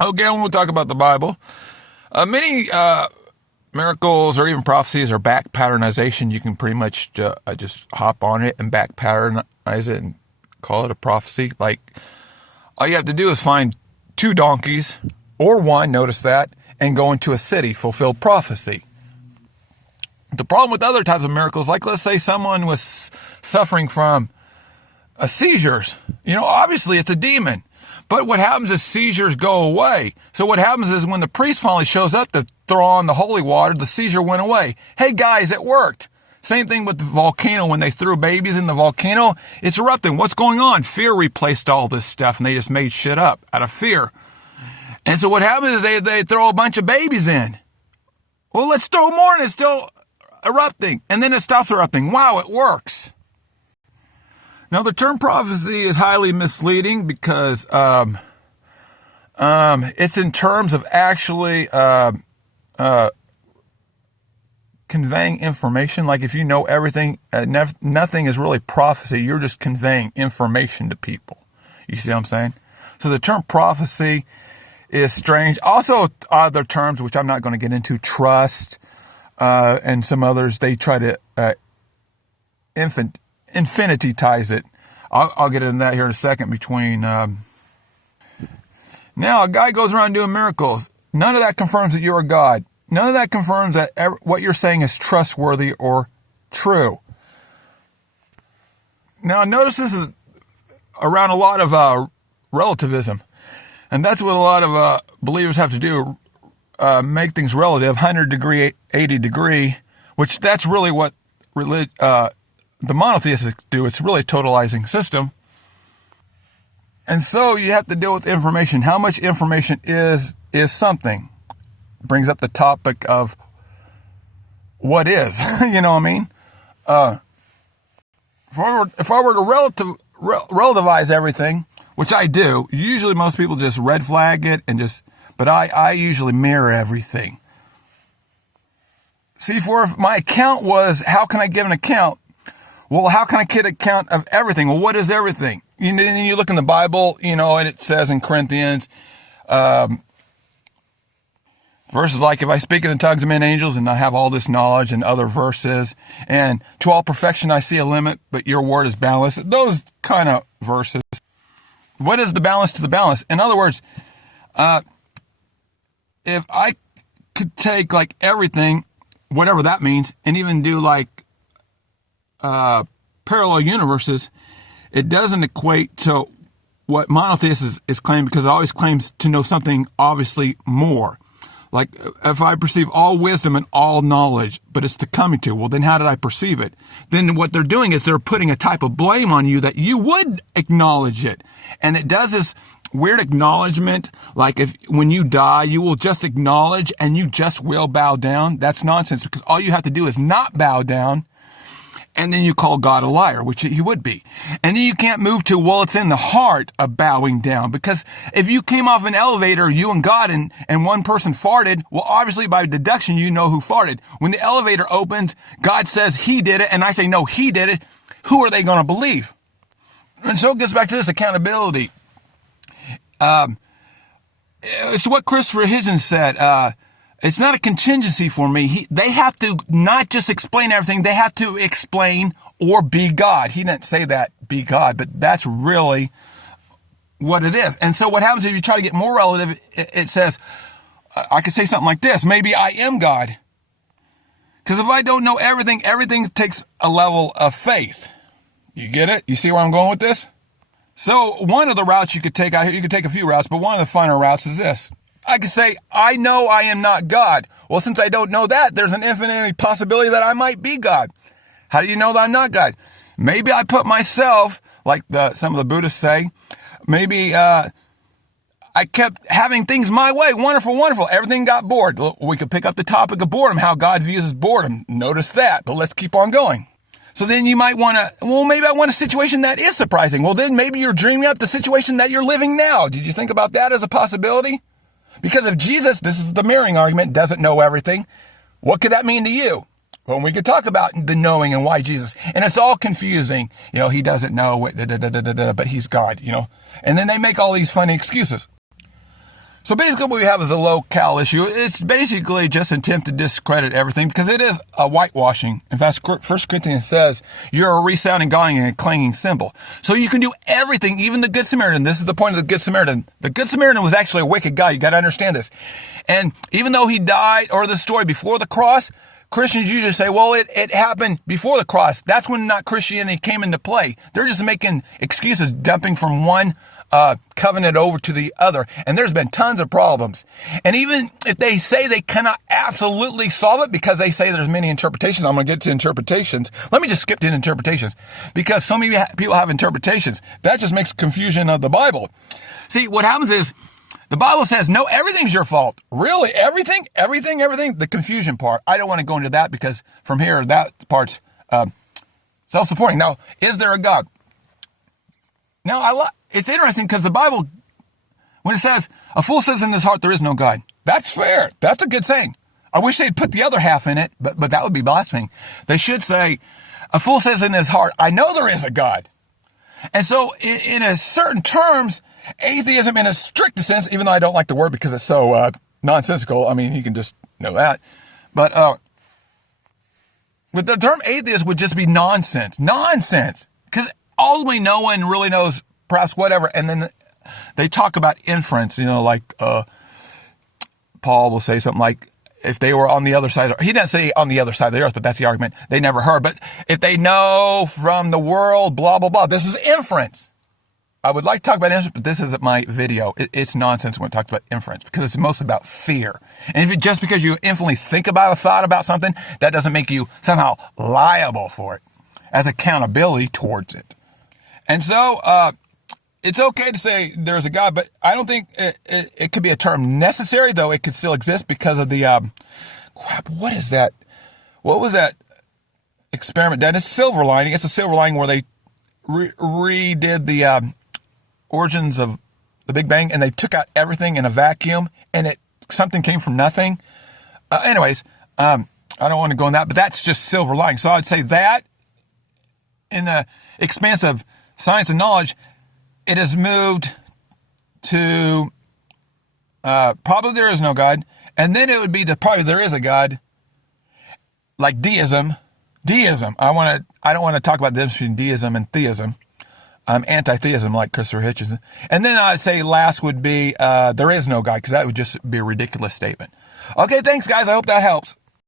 Okay, we'll talk about the Bible. Many miracles or even prophecies are back patternization. You can pretty much just hop on it and back patternize it and call it a prophecy. Like, all you have to do is find 2 donkeys or 1, notice that, and go into a city, fulfill prophecy. The problem with other types of miracles, like let's say someone was suffering from seizures. Obviously it's a demon. But what happens is seizures go away. So what happens is when the priest finally shows up to throw on the holy water, the seizure went away. Hey guys, it worked. Same thing with the volcano. When they threw babies in the volcano, it's erupting. What's going on? Fear replaced all this stuff, and they just made shit up out of fear. And so what happens is they throw a bunch of babies in. Well, let's throw more, and it's still erupting. And then it stops erupting. Wow, it works. Now, the term prophecy is highly misleading because it's in terms of actually conveying information. Like if you know everything, nothing is really prophecy. You're just conveying information to people. You see what I'm saying? So the term prophecy is strange. Also, other terms, which I'm not going to get into, trust and some others, they try to infinitize it. I'll get into that here in a second between... Now, a guy goes around doing miracles. None of that confirms that you're a God. None of that confirms that what you're saying is trustworthy or true. Now, notice this is around a lot of relativism. And that's what a lot of believers have to do, make things relative, 100 degree, 80 degree, which that's really what the monotheists do. It's really a totalizing system. And so you have to deal with information. How much information is something? Brings up the topic of what is. You know what I mean? If I were to relativize everything, which I do, usually most people just red flag it but I usually mirror everything. See, if my account was, how can I give an account? Well, how can I get an account of everything? Well, what is everything? You look in the Bible, and it says in Corinthians, verses like, if I speak in the tongues of men and angels and I have all this knowledge, and other verses, and to all perfection I see a limit, but your word is boundless. Those kind of verses. What is the balance to the balance? In other words, if I could take like everything, whatever that means, and even do like parallel universes, it doesn't equate to what monotheist is claiming, because it always claims to know something obviously more. Like if I perceive all wisdom and all knowledge, but it's to coming to, well, then how did I perceive it? Then what they're doing is they're putting a type of blame on you that you would acknowledge it. And it does this weird acknowledgement, like when you die, you will just acknowledge and you just will bow down. That's nonsense, because all you have to do is not bow down. And then you call God a liar, which he would be. And then you can't move to, well, it's in the heart of bowing down. Because if you came off an elevator, you and God, and one person farted, well, obviously by deduction, you know who farted. When the elevator opens, God says he did it, and I say, no, he did it. Who are they going to believe? And so it gets back to this accountability. It's what Christopher Hitchens said. It's not a contingency for me. They have to not just explain everything. They have to explain or be God. He didn't say that, be God, but that's really what it is. And so what happens if you try to get more relative, it says, I could say something like this. Maybe I am God. Because if I don't know everything, everything takes a level of faith. You get it? You see where I'm going with this? So one of the routes you could take out here, you could take a few routes, but one of the finer routes is this. I could say, I know I am not God. Well, since I don't know that, there's an infinite possibility that I might be God. How do you know that I'm not God? Maybe I put myself, like some of the Buddhists say, maybe I kept having things my way. Wonderful, wonderful. Everything got bored. We could pick up the topic of boredom, how God views boredom. Notice that, but let's keep on going. So then you might want to, well, maybe I want a situation that is surprising. Well, then maybe you're dreaming up the situation that you're living now. Did you think about that as a possibility? Because if Jesus, this is the mirroring argument, doesn't know everything, what could that mean to you? Well, we could talk about the knowing and why Jesus, and it's all confusing. He doesn't know, but he's God, And then they make all these funny excuses. So basically what we have is a low-cal issue. It's basically just an attempt to discredit everything because it is a whitewashing. In fact, 1 Corinthians says you're a resounding, gonging, and clanging cymbal. So you can do everything, even the Good Samaritan. This is the point of the Good Samaritan. The Good Samaritan was actually a wicked guy. You got to understand this. And even though he died, or the story before the cross, Christians usually say, well, it happened before the cross. That's when not Christianity came into play. They're just making excuses, dumping from one covenant over to the other. And there's been tons of problems. And even if they say they cannot absolutely solve it because they say there's many interpretations, I'm going to get to interpretations. Let me just skip to interpretations because so many people have interpretations. That just makes confusion of the Bible. See, what happens is the Bible says, no, everything's your fault. Really? Everything? The confusion part. I don't want to go into that because from here, that part's self-supporting. Now, is there a God? Now, it's interesting because the Bible, when it says, a fool says in his heart there is no God. That's fair. That's a good saying. I wish they'd put the other half in it, but that would be blasphemy. They should say, a fool says in his heart, I know there is a God. And so in a certain terms, atheism in a strict sense, even though I don't like the word because it's so nonsensical. I mean, you can just know that. But with the term atheist would just be nonsense. Nonsense. Because ultimately no one really knows perhaps whatever. And then they talk about inference, like Paul will say something like, if they were on the other side, he didn't say on the other side of the earth, but that's the argument they never heard. But if they know from the world, blah, blah, blah, this is inference. I would like to talk about inference, but this isn't my video. It's nonsense when it talks about inference because it's mostly about fear. And if just because you infinitely think about a thought about something, that doesn't make you somehow liable for it as accountability towards it. And so, it's okay to say there's a God, but I don't think it could be a term necessary, though it could still exist because of the, what is that? What was that experiment done? It's Silver Lining. It's a Silver Lining where they redid the origins of the Big Bang and they took out everything in a vacuum and something came from nothing. Anyways, I don't want to go in that, but that's just Silver Lining. So I'd say that in the expanse of science and knowledge, it has moved to probably there is no God. And then it would be probably there is a God, like deism. Deism. I don't want to talk about the difference between deism and theism. I'm anti-theism like Christopher Hitchens. And then I'd say last would be there is no God because that would just be a ridiculous statement. Okay, thanks guys. I hope that helps.